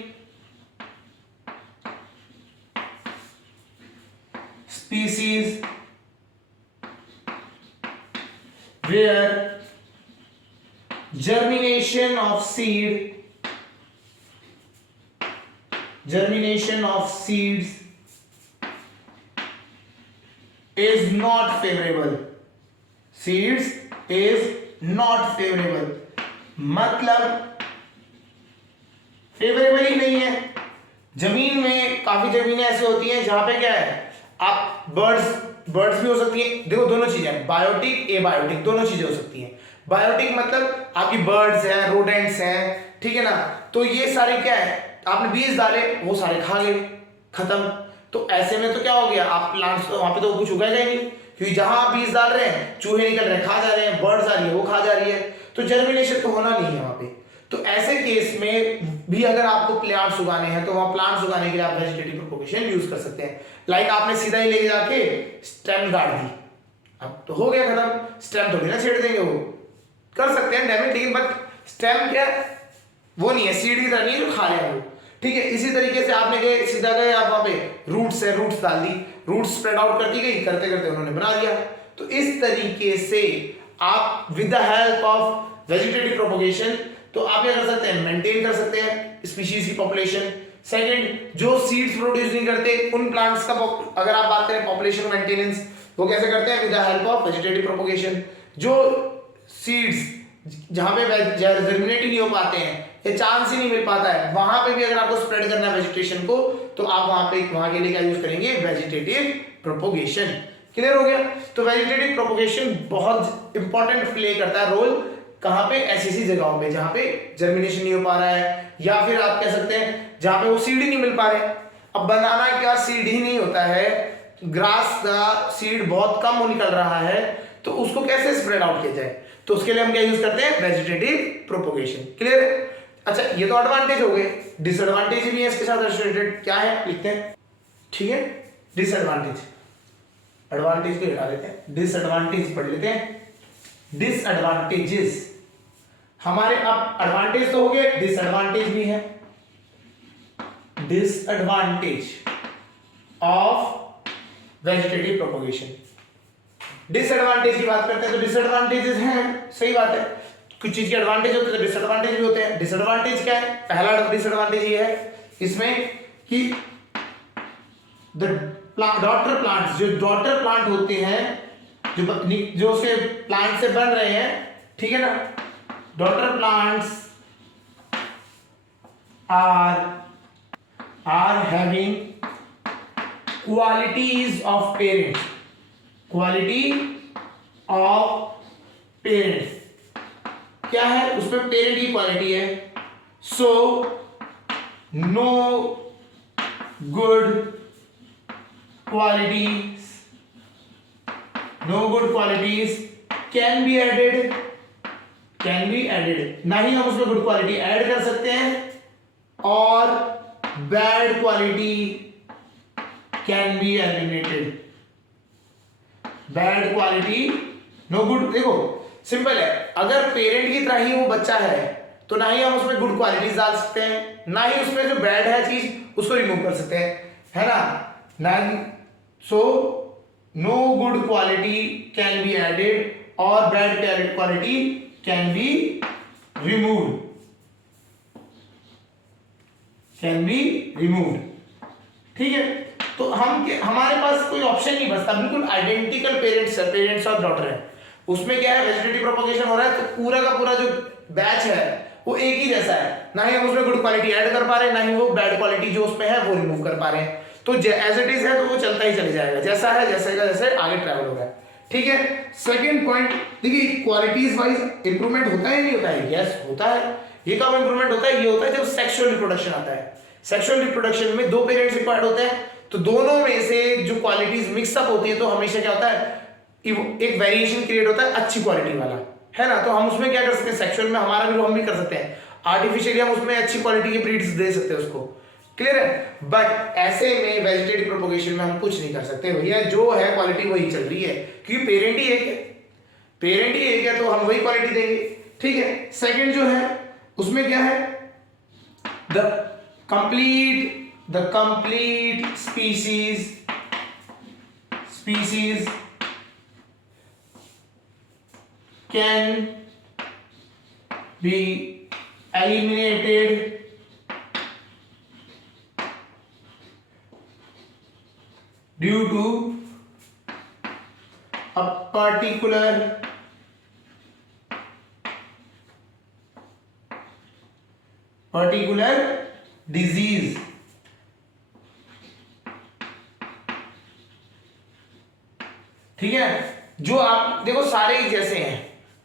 species where germination of seeds is not favorable, seeds is not favorable, मतलब फेवरेबल ही नहीं है। जमीन में काफी जमीनें ऐसी होती हैं जहां पे क्या है, आप बर्ड्स भी हो सकती है, देखो दोनों चीजें, बायोटिक एबायोटिक दोनों चीजें हो सकती हैं। बायोटिक मतलब आपकी बर्ड्स हैं, रोडेंट्स हैं, ठीक है ना। तो ये सारे क्या है, आपने बीज डाले वो सारे खा गए, खत्म। तो ऐसे में तो क्या हो गया, आप प्लांट्स वहां पे तो कुछ उगाएगा ही नहीं, क्योंकि जहां आप बीज डाल रहे हैं चूहे निकल रहे हैं, खा जा रहे हैं, बर्ड्स आ रही है वो खा जा रही है, तो जर्मिनेशन तो होना नहीं है वहां पे। तो ऐसे केस में भी अगर आपको प्लांट्स उगाने हैं तो वहां प्लांट्स उगाने के लिए आप वेजिटेटिव प्रोपगेशन यूज कर सकते हैं। लाइक आपने सीधा ही ले जाके स्टेम गाड़ दी, अब तो हो गया खत्म, स्टेम थोड़ी ना छेड़ देंगे, वो कर सकते हैं डैमेज, लेकिन बट स्टेम क्या वो नहीं है, सीड की तरह नहीं है जो खा रहे हैं वो, ठीक है। इसी तरीके से आपने गए सीधा गए आप वहां पे रूट्स है, रूट्स डाल दी, रूट्स स्प्रेड आउट करती गई, करते करते उन्होंने बना दिया। तो इस तरीके से आप with the help of vegetative propagation तो आप क्या कर सकते हैं, मेंटेन कर सकते हैं स्पीशीज की पॉपुलेशन। सेकंड, जो सीड्स प्रोड्यूस नहीं करते उन प्लांट्स का अगर आप बात करें पॉपुलेशन मेंटेनेंस, वो कैसे करते हैं, with the help of vegetative propagation. जो सीड्स जहां पे जर्मिनेट ही नहीं हो पाते हैं या चांस ही नहीं मिल पाता है, वहां पे भी अगर आपको स्प्रेड करना है वेजिटेशन को, तो आप वहां के लिए क्या यूज करेंगे, वेजिटेटिव प्रोपगेशन। क्लियर हो गया। तो वेजिटेटिव प्रोपगेशन बहुत इंपॉर्टेंट प्ले करता है रोल, कहां पे, ऐसी जगहों पे जहां पे जर्मिनेशन नहीं हो पा रहा है, या फिर आप कह सकते हैं जहां पे वो सीड ही नहीं मिल पा रहे। अब बनाना क्या सीड ही नहीं होता है, ग्रास का सीड बहुत कम निकल रहा है, तो उसको कैसे स्प्रेड आउट किया जाए, तो उसके लिए हम क्या यूज करते हैं, वेजिटेटिव प्रोपगेशन। क्लियर है। अच्छा, ये तो एडवांटेज हो गए, डिसएडवांटेज भी है इसके साथ एसोसिएटेड, क्या है लिखते हैं, ठीक है। डिसएडवांटेज, एडवांटेज को हटा देते हैं, डिसएडवांटेज पढ़ लेते हैं। डिसएडवांटेजेस हमारे, अब एडवांटेज तो हो गए, डिसएडवांटेज भी है। Disadvantage of vegetative propagation, disadvantage की बात करते हैं तो डिसएडवांटेजेस हैं, सही बात है, कुछ चीज के एडवांटेज होते हैं तो डिसएडवांटेज भी होते हैं। डिसएडवांटेज क्या है, पहला डिसएडवांटेज ये है इसमें कि डॉटर प्लांट्स, जो डॉटर प्लांट होते हैं, जो उसके प्लांट से बन रहे हैं, ठीक है ना, daughter plants are having qualities of parents, quality of parents क्या है, उसमें पेरेंट की क्वालिटी है। So no good qualities, no good qualities can be added, can be added, ना ही हम उसमें गुड क्वालिटी ऐड कर सकते हैं, और bad quality can be eliminated, bad quality no good. देखो सिंपल है, अगर पेरेंट की तरह ही वो बच्चा है तो ना ही हम उसमें गुड क्वालिटीज डाल सकते हैं, ना ही उसमें जो बैड है चीज उसको रिमूव कर सकते हैं, है ना। So no good quality can be added और bad quality can be removed, can be removed, ठीक है। तो हमारे पास कोई ऑप्शन नहीं बचता, बिल्कुल आइडेंटिकल पेरेंट्स और डॉटर है, उसमें क्या है, वेजिटेटिव प्रोपगेशन हो रहा है, तो पूरा का पूरा जो बैच है वो एक ही जैसा है, ना ही हम उसमें गुड क्वालिटी ऐड कर पा रहे हैं, ना ही वो बैड क्वालिटी जो उसमें है वो रिमूव कर पा रहे हैं। तो एज इट इज है तो वो चलता ही चले जाएगा, जैसा है जैसे का जैसे आगे ट्रैवल होगा, ठीक है। सेकंड पॉइंट देखिए, क्वालिटीज वाइज इंप्रूवमेंट होता है नहीं होता है, यस होता है। ये कब इंप्रूवमेंट होता है, ये होता है जब सेक्सुअल रिप्रोडक्शन आता है। सेक्सुअल रिप्रोडक्शन में दो पेरेंट्स रिक्वायर्ड होते हैं, तो दोनों में से जो क्वालिटीज मिक्सअप होती है तो हमेशा क्या होता है, एक वेरिएशन क्रिएट होता है अच्छी क्वालिटी वाला, है ना। तो हम उसमें क्या कर सकते हैं, सेक्सुअल में हमारा भी हम भी कर सकते हैं, आर्टिफिशियली हम उसमें अच्छी क्वालिटी के ब्रीड्स दे सकते हैं उसको, क्लियर है। बट ऐसे में वेजिटेटिव प्रोपगेशन में हम कुछ नहीं कर सकते भैया, जो है क्वालिटी वही चल रही है, क्योंकि पेरेंट ही एक है, पेरेंट ही एक है तो हम वही क्वालिटी देंगे, ठीक है। सेकंड जो है उसमें क्या है, the complete species can be eliminated due to a particular disease, ठीक है। जो आप देखो सारे ही जैसे हैं,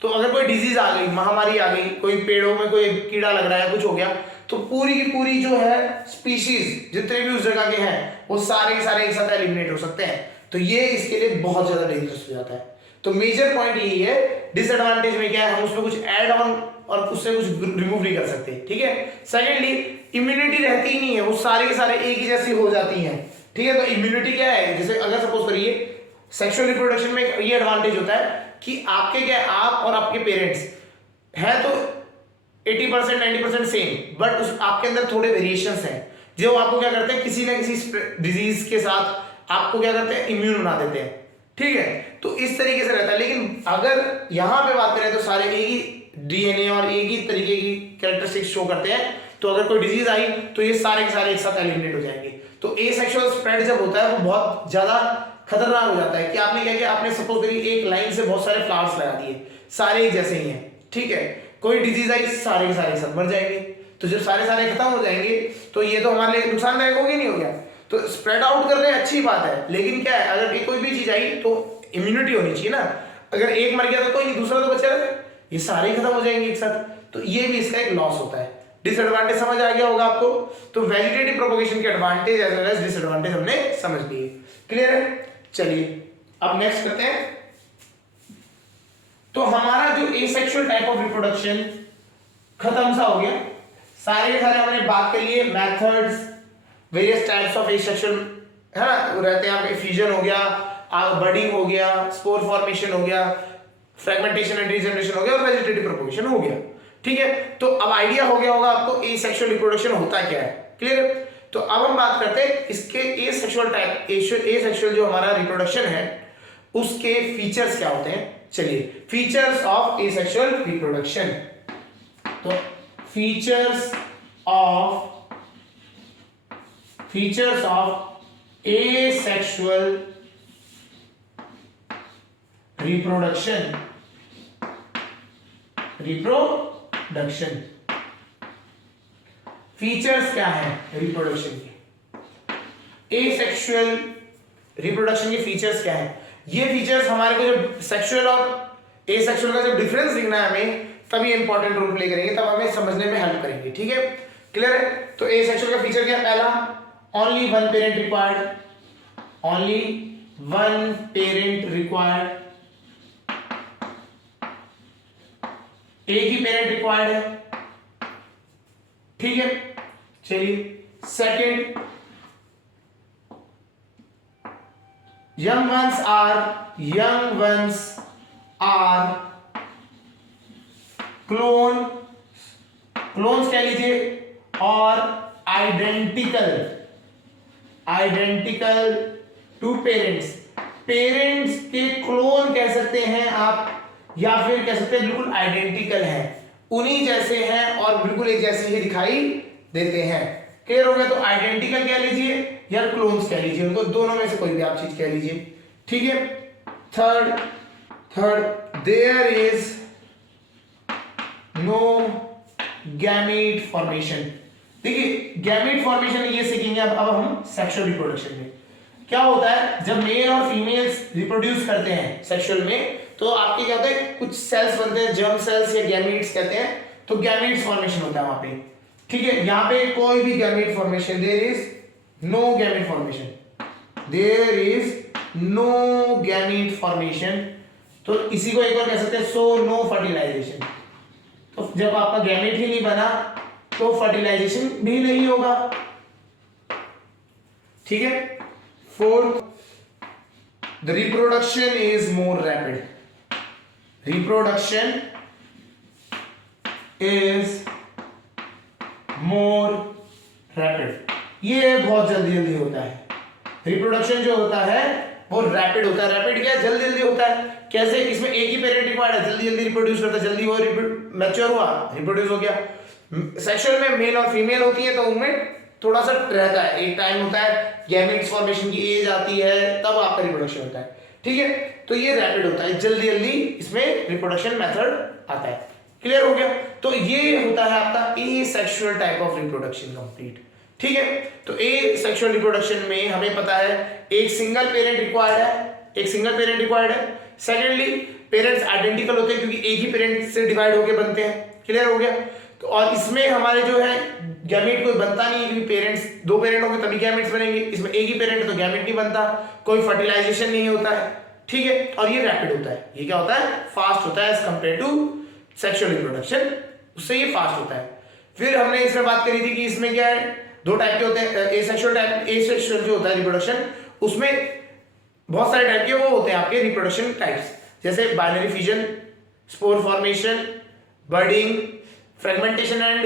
तो अगर कोई डिजीज आ गई, महामारी आ गई, कोई पेड़ों में कोई कीड़ा लग रहा है, कुछ हो गया, तो पूरी की पूरी जो है स्पीशीज जितने भी उस जगह के हैं वो सारे के सारे एक साथ एलिमिनेट हो सकते हैं। तो ये इसके लिए बहुत ज्यादा डेंजरस हो जाता है। तो मेजर पॉइंट यही है। डिसएडवांटेज में क्या है, हम उसमें कुछ ऐड ऑन और उससे कुछ रिमूव नहीं कर सकते, ठीक है। सेकेंडली इम्यूनिटी रहती ही नहीं है, वो सारे के सारे एक ही जैसी हो जाती हैं, ठीक है। तो इम्यूनिटी क्या है, जैसे अगर सपोज करिए सेक्सुअल रिप्रोडक्शन में ये एडवांटेज होता है कि आपके क्या, आप और आपके पेरेंट्स है तो 80% 90% सेम, बट उस आपके अंदर थोड़े वेरिएशंस हैं जो आपको क्या करते हैं, किसी ना किसी डिजीज के साथ आपको क्या करते हैं, इम्यून बना देते हैं, ठीक है। तो इस तरीके से रहता है। लेकिन अगर यहां पे बात करें तो सारे एक ही डीएनए और एक ही तरीके की कैरेक्टरिस्टिक्स शो करते हैं। तो अगर कोई डिजीज आई तो ये सारे के सारे एक साथ एलिमिनेट हो जाएंगे। तो एसेक्सुअल स्प्रेड जब होता है वो बहुत ज्यादा खतरनाक हो जाता है कि आपने क्या किया, आपने सपोज करिए एक लाइन से बहुत सारे फ्लावर्स लगा दिए, सारे एक जैसे ही हैं, ठीक है। कोई डिजीज आई, सारे के सारे सब मर जाएंगे। तो जब सारे सारे खत्म हो जाएंगे तो ये तो हमारे लिए नुकसानदायक हो गया, नहीं हो गया। तो स्प्रेड आउट कर रहे हैं, अच्छी बात है, लेकिन क्या है, अगर कोई भी चीज आई तो इम्यूनिटी होनी चाहिए ना। अगर एक मर गया तो कोई दूसरा तो बचा रहे, ये सारे खत्म हो जाएंगे एक साथ। तो ये भी इसका एक लॉस होता है। डिसएडवांटेज समझ आ गया होगा आपको। तो वेजिटेटिव प्रोपगेशन के advantage as well as disadvantage हमने समझ लिए। क्लियर है? चलिए अब नेक्स्ट करते हैं। तो हमारा जो एसेक्सुअल टाइप ऑफ रिप्रोडक्शन खत्म सा हो गया। सारे के सारे हमने बात कर लिए methods, various types of asexual, है ना, रहते हैं। आपके फ्यूजन हो गया, बडिंग हो गया, स्पोर फॉर्मेशन हो गया, फ्रेगमेंटेशन एंड रीजनरेशन हो गया और वेजिटेटिव प्रोपगेशन हो गया, ठीक है। तो अब आइडिया हो गया होगा आपको एसेक्सुअल रिप्रोडक्शन होता क्या है। क्लियर है? तो अब हम बात करते हैं इसके एसेक्सुअल टाइप, एसेक्सुअल जो हमारा रिप्रोडक्शन है उसके फीचर्स क्या होते हैं। चलिए, फीचर्स ऑफ एसेक्सुअल रिप्रोडक्शन। तो features of asexual reproduction features क्या है रिप्रोडक्शन के, एसेक्सुअल रिप्रोडक्शन के फीचर्स क्या है। ये फीचर्स हमारे को जब सेक्सुअल और एसेक्सुअल का जब डिफरेंस दिखना है हमें, तब ये इंपॉर्टेंट रोल प्ले करेंगे, तब हमें समझने में हेल्प करेंगे, ठीक है। क्लियर है? तो एसेक्सुअल का फीचर क्या है, पहला only one parent required, only one parent required, एक ही पेरेंट रिक्वायर्ड है, ठीक है। चलिए, second, young ones are clones कह लीजिए, और आइडेंटिकल टू पेरेंट्स के क्लोन कह सकते हैं आप, या फिर कह सकते हैं बिल्कुल आइडेंटिकल है, उन्हीं जैसे हैं और बिल्कुल एक जैसे ही दिखाई देते हैं। क्लियर हो गया? तो आइडेंटिकल कह लीजिए या क्लोन्स कह लीजिए, उनको दोनों में से कोई भी आप चीज कह लीजिए, ठीक है। Third there is no gamete formation. देखिए, गैमीट फॉर्मेशन ये सीखेंगे अब हम सेक्सुअल रिप्रोडक्शन में। क्या होता है, जब मेल और फीमेल्स रिप्रोड्यूस करते हैं सेक्सुअल में, तो आपके क्या होता है, कुछ सेल्स बनते हैं, जर्म सेल्स या गैमीट्स कहते हैं। तो गैमीट्स फॉर्मेशन होता है वहां पे, ठीक है। यहां पे कोई भी gamete formation, there is no gamete formation, there is no gamete formation. तो इसी को एक और कह सकते हैं सो नो फर्टिलाइजेशन। तो जब आपका गैमीट ही नहीं बना तो फर्टिलाइजेशन भी नहीं होगा, ठीक है। Fourth, the reproduction is more rapid, reproduction is more rapid, ये बहुत जल्दी होता है। रिप्रोडक्शन जो होता है वो रैपिड होता है। रैपिड क्या, जल्दी होता है। कैसे? इसमें एक ही पेरेंट रिक्वायर्ड है, जल्दी रिप्रोड्यूस करता है, जल्दी वो मैच्योर हुआ, रिप्रोड्यूस हो गया। सेक्सुअल में मेल और फीमेल होती है तो उनमें थोड़ा सा रहता है, एक टाइम होता है, गैमेट्स फॉर्मेशन की एज आती है, तब आपका रिप्रोडक्शन होता है, ठीक है। तो ये रैपिड होता है, जल्दी इसमें रिप्रोडक्शन मेथड आता है। क्लियर हो गया? तो ये होता है आपका asexual type of reproduction complete, ठीक है। तो एसेक्सुअल रिप्रोडक्शन में हमें पता है एक सिंगल पेरेंट रिक्वायर्ड है, सेकेंडली पेरेंट्स आइडेंटिकल होते हैं क्योंकि एक ही पेरेंट से डिवाइड होकर बनते हैं। क्लियर हो गया? तो और इसमें हमारे जो है गैमेट कोई बनता नहीं है, क्योंकि पेरेंट्स, दो पेरेंट होंगे तभी गैमेट्स बनेंगे, इसमें एक ही पेरेंट है तो गैमेट नहीं बनता, कोई फर्टिलाइजेशन नहीं होता है, ठीक है। और ये रैपिड होता है, ये क्या होता है, फास्ट होता है as compare to sexual reproduction, उससे ये फास्ट होता है। फिर हमने इसमें बात करी थी कि इसमें क्या है, दो टाइप के होते हैं, एसेक्सुअल टाइप, एसेक्सुअल जो होता है रिप्रोडक्शन, उसमें बहुत सारे टाइप के वो होते हैं आपके रिप्रोडक्शन टाइप्स, जैसे binary fusion, spore formation, budding, fragmentation and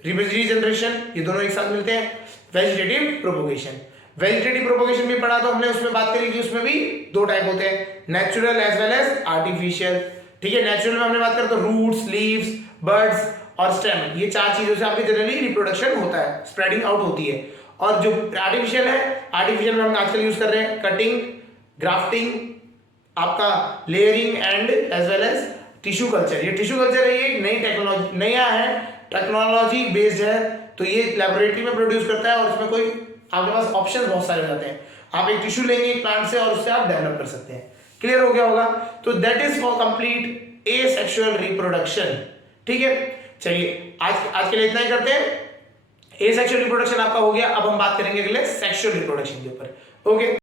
regeneration, ये दोनों एक साथ मिलते हैं। वेजिटेटिव प्रोपोगेशन, वेजिटेटिव प्रोपोगेशन भी पढ़ा तो हमने, उसमें बात करी कि उसमें भी दो टाइप होते हैं, natural as well as artificial, ठीक है। नेचुरल में हमने बात करें तो रूट्स, लीव्स, बर्ड्स और स्टेम, ये चार चीजों से आपकी जनरली रिप्रोडक्शन होता है, स्प्रेडिंग आउट होती है। और जो आर्टिफिशियल है, आर्टिफिशियल में हम आजकल यूज कर रहे हैं कटिंग, ग्राफ्टिंग, आपका layering and as well as tissue culture. ये टिश्यू कल्चर है, ये नई टेक्नोलॉजी, नया है, टेक्नोलॉजी बेस्ड है, तो ये लेबोरेटरी में प्रोड्यूस करता है और उसमें कोई आपके पास ऑप्शन बहुत सारे हो जाते हैं, आप एक टिश्यू लेंगे एक प्लांट से और उससे आप डेवलप कर सकते हैं। क्लियर हो गया होगा? तो that is for complete asexual reproduction, ठीक है। चलिए आज के लिए इतना ही करते हैं। एसेक्सुअल रिप्रोडक्शन आपका हो गया, अब हम बात करेंगे अगले सेक्सुअल रिप्रोडक्शन के ऊपर। ओके।